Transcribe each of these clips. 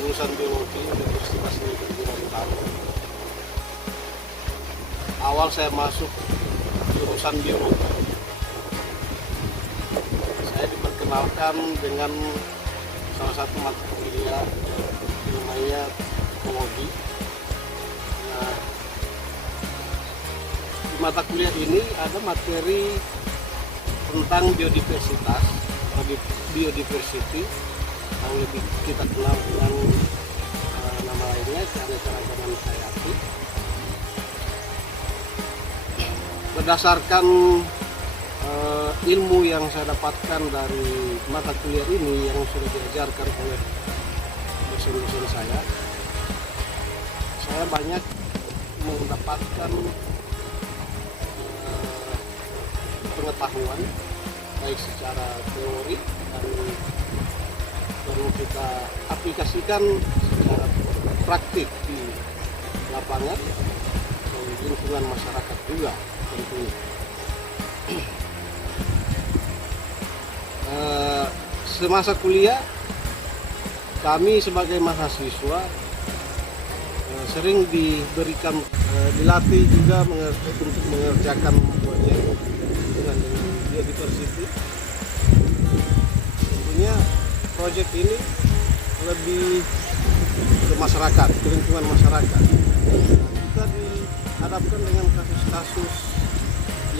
lulusan biologi Universitas Negeri Gorontalo. Awal saya masuk jurusan biologi, saya diperkenalkan dengan salah satu mata kuliah namanya ekologi. Nah, di mata kuliah ini ada materi tentang biodiversitas atau biodiversity yang lebih kita kenal dengan nama lainnya keanekaragaman hayati. Berdasarkan ilmu yang saya dapatkan dari mata kuliah ini yang sudah diajarkan oleh dosen-dosen saya banyak mendapatkan pengetahuan baik secara teori dan perlu kita aplikasikan secara praktik di lapangan dan lingkungan masyarakat juga tentunya. Semasa kuliah kami sebagai mahasiswa sering diberikan dilatih juga untuk mengerjakan proyek dengan biodiversity. Tentunya proyek ini lebih ke masyarakat, ke lingkungan masyarakat. Kita dihadapkan dengan kasus-kasus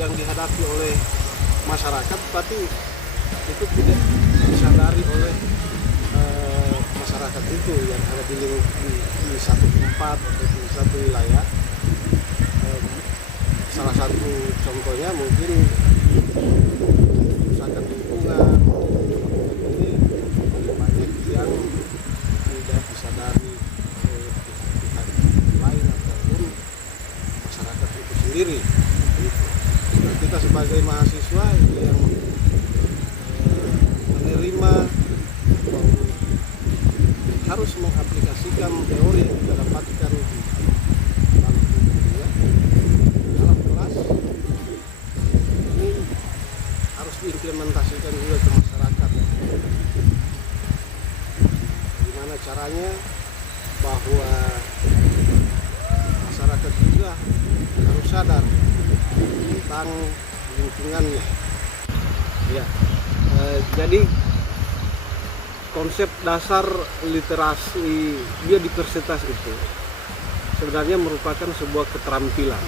yang dihadapi oleh masyarakat, tapi itu tidak disadari oleh masyarakat itu yang ada di satu tempat atau di satu wilayah. Salah satu contohnya mungkin kerusakan lingkungan, ini banyak yang tidak disadari oleh pihak lain ataupun masyarakat itu sendiri. Nah, kita sebagai mahasiswa yang menerima harus mengaplikasikan teori yang kita dapatkan di dalam kuliah, dalam kelas ini harus diimplementasikan juga ke masyarakat. Bagaimana caranya bahwa masyarakat juga harus sadar tentang lingkungannya. Ya, jadi konsep dasar literasi biodiversitas itu sebenarnya merupakan sebuah keterampilan.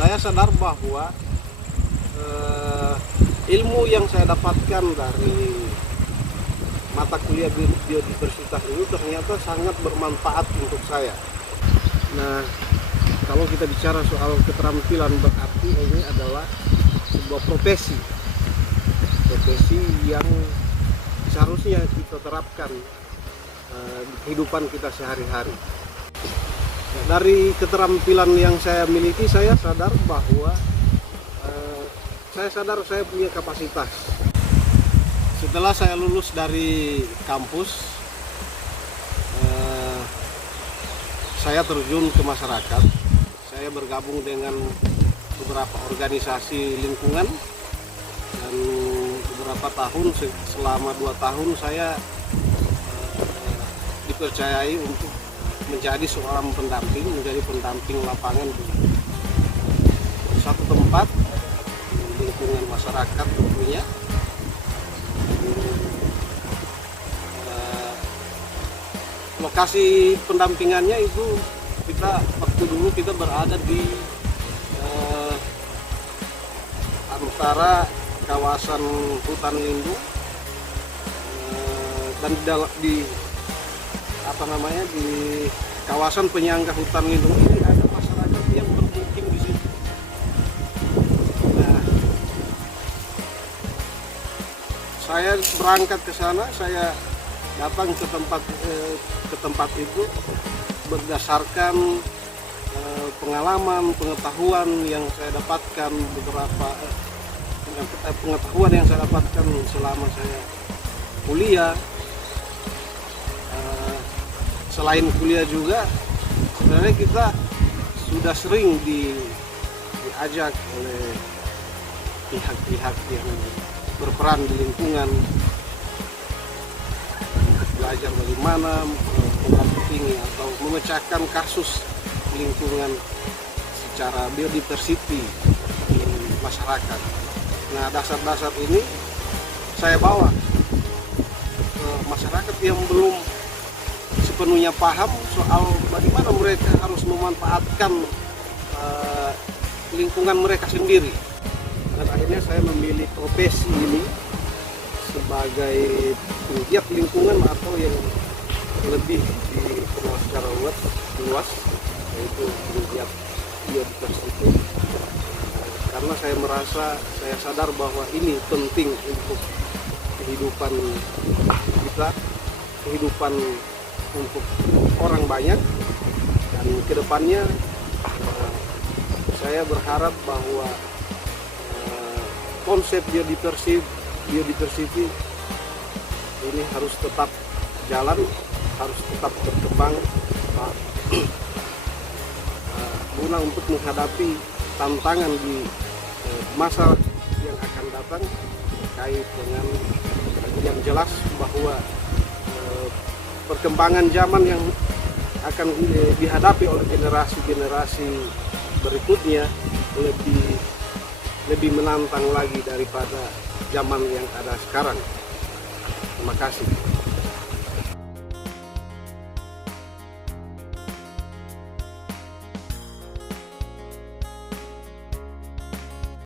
Saya sadar bahwa ilmu yang saya dapatkan dari mata kuliah biodiversitas itu ternyata sangat bermanfaat untuk saya. Nah, kalau kita bicara soal keterampilan, berarti ini adalah sebuah profesi yang seharusnya kita terapkan di kehidupan kita sehari-hari. Nah, dari keterampilan yang saya miliki, saya sadar bahwa saya punya kapasitas. Setelah saya lulus dari kampus, saya terjun ke masyarakat. Saya bergabung dengan beberapa organisasi lingkungan dan beberapa tahun, selama 2 tahun saya dipercayai untuk menjadi seorang pendamping, menjadi pendamping lapangan di satu tempat di lingkungan masyarakat tentunya. Lokasi pendampingannya itu waktu dulu kita berada di antara kawasan hutan lindung dan di kawasan penyangga hutan lindung ini ada masyarakat yang bermukim di situ. Nah, saya berangkat ke sana, saya datang ke tempat itu berdasarkan pengetahuan yang saya dapatkan selama saya kuliah. Selain kuliah juga sebenarnya kita sudah sering diajak oleh pihak-pihak yang berperan di lingkungan untuk belajar belajar bagaimana mendampingi atau memecahkan kasus lingkungan secara biodiversity di masyarakat. Nah, dasar-dasar ini saya bawa ke masyarakat yang belum sepenuhnya paham soal bagaimana mereka harus memanfaatkan lingkungan mereka sendiri. Dan akhirnya saya memilih profesi ini sebagai penggiat lingkungan atau yang lebih dikenal secara luas, yaitu penggiat biodiversity. Karena saya sadar bahwa ini penting untuk kehidupan kita, kehidupan untuk orang banyak, dan kedepannya saya berharap bahwa konsep biodiversity ini harus tetap jalan, harus tetap berkembang guna untuk menghadapi tantangan di masa yang akan datang terkait dengan yang jelas bahwa perkembangan zaman yang akan dihadapi oleh generasi-generasi berikutnya lebih menantang lagi daripada zaman yang ada sekarang. Terima kasih.